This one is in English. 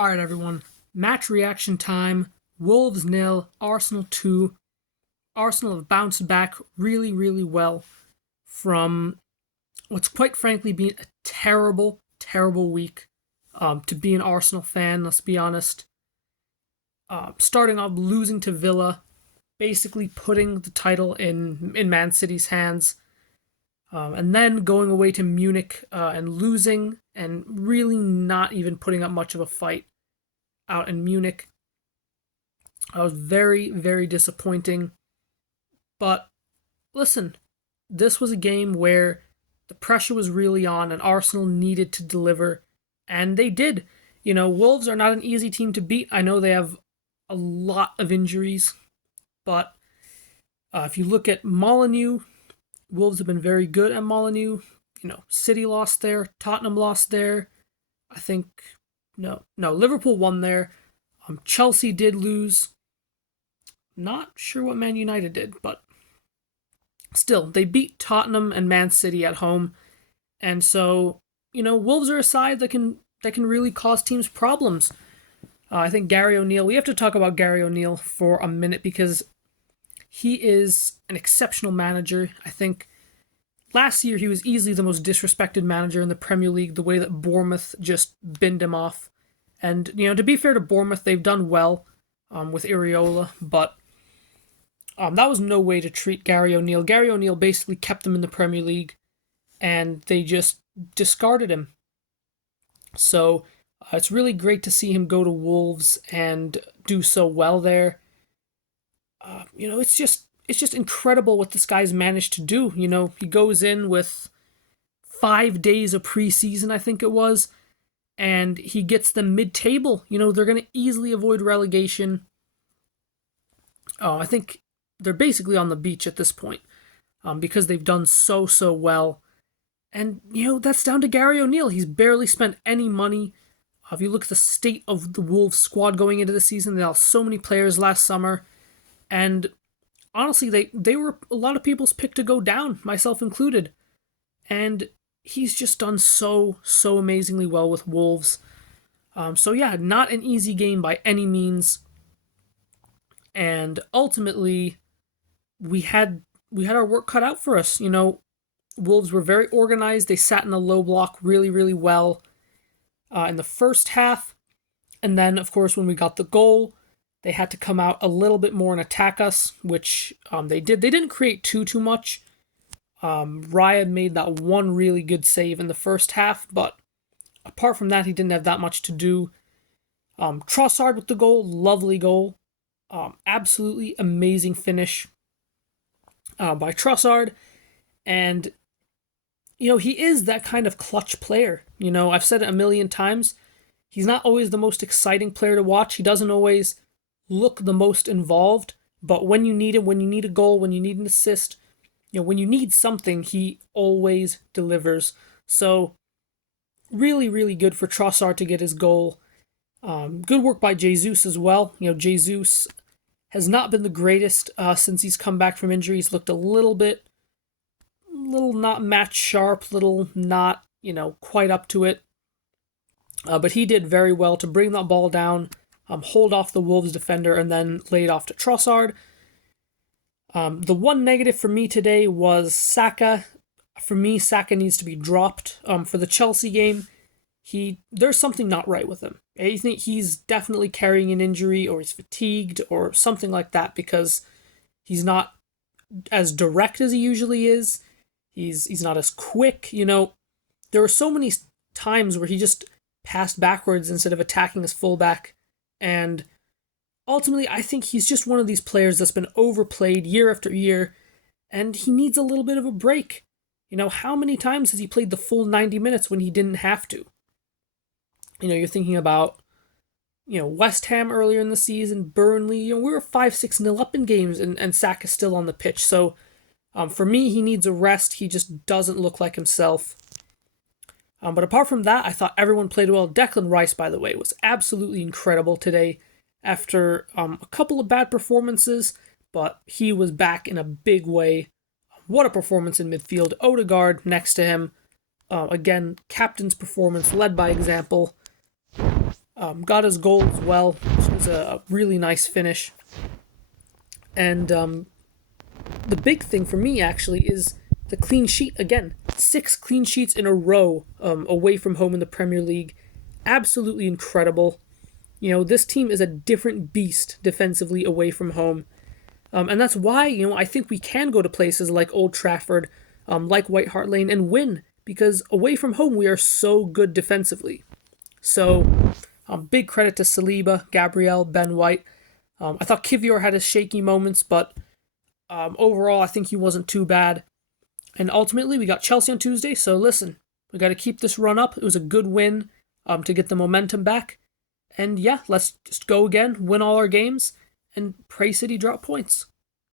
All right, everyone. Match reaction time. Wolves nil, Arsenal 2. Arsenal have bounced back really, really well from what's quite frankly been a terrible, terrible week to be an Arsenal fan, let's be honest. Starting off losing to Villa, basically putting the title in Man City's hands, and then going away to Munich and losing and really not even putting up much of a fight out in Munich. I was very, very disappointing. But listen, this was a game where the pressure was really on and Arsenal needed to deliver, and they did. Wolves are not an easy team to beat. I know they have a lot of injuries, but if you look at Molineux, Wolves have been very good at Molineux. City lost there, Tottenham lost there. I think no, Liverpool won there. Chelsea did lose. Not sure what Man United did, but still, they beat Tottenham and Man City at home, and so Wolves are a side that can really cause teams problems. I think Gary O'Neill. We have to talk about Gary O'Neill for a minute because he is an exceptional manager. I think last year he was easily the most disrespected manager in the Premier League. The way that Bournemouth just binned him off, and to be fair to Bournemouth, they've done well with Iriola, but that was no way to treat Gary O'Neill. Gary O'Neill basically kept them in the Premier League, and they just discarded him. So it's really great to see him go to Wolves and do so well there. It's just incredible what this guy's managed to do. He goes in with 5 days of preseason, I think it was, and he gets them mid-table. They're going to easily avoid relegation. I think they're basically on the beach at this point because they've done so well. And, that's down to Gary O'Neill. He's barely spent any money. If you look at the state of the Wolves squad going into the season, they lost so many players last summer. And honestly, they were a lot of people's pick to go down, myself included. And he's just done so amazingly well with Wolves. So yeah, not an easy game by any means. And ultimately, we had our work cut out for us. Wolves were very organized. They sat in a low block really, really well in the first half. And then, of course, when we got the goal, they had to come out a little bit more and attack us, which they did. They didn't create too much. Raya made that one really good save in the first half, but apart from that, he didn't have that much to do. Trossard with the goal, lovely goal. Absolutely amazing finish by Trossard. And, he is that kind of clutch player. I've said it a million times. He's not always the most exciting player to watch. He doesn't always look the most involved. But when you need him, when you need a goal, when you need an assist, when you need something, he always delivers. So, really, really good for Trossard to get his goal. Good work by Jesus as well. Jesus has not been the greatest since he's come back from injury. He's looked a little not match sharp, little not, quite up to it. But he did very well to bring that ball down, hold off the Wolves defender, and then lay it off to Trossard. The one negative for me today was Saka. For me, Saka needs to be dropped. For the Chelsea game, there's something not right with him. I think he's definitely carrying an injury, or he's fatigued, or something like that, because he's not as direct as he usually is. He's not as quick. There were so many times where he just passed backwards instead of attacking his fullback, and ultimately, I think he's just one of these players that's been overplayed year after year, and he needs a little bit of a break. How many times has he played the full 90 minutes when he didn't have to? You're thinking about, West Ham earlier in the season, Burnley. We were 5-6-0 up in games, and Saka's still on the pitch. So, for me, he needs a rest. He just doesn't look like himself. But apart from that, I thought everyone played well. Declan Rice, by the way, was absolutely incredible today after a couple of bad performances, but he was back in a big way. What a performance in midfield. Odegaard next to him. Again, captain's performance, led by example. Got his goal as well, which was a really nice finish. And the big thing for me, actually, is the clean sheet again. 6 clean sheets in a row away from home in the Premier League. Absolutely incredible. This team is a different beast defensively away from home. And that's why, I think we can go to places like Old Trafford, like White Hart Lane, and win, because away from home we are so good defensively. So, big credit to Saliba, Gabriel, Ben White. I thought Kivior had his shaky moments, but overall I think he wasn't too bad. And ultimately we got Chelsea on Tuesday, so listen, we got to keep this run up. It was a good win to get the momentum back. And yeah, let's just go again, win all our games, and pray City drop points.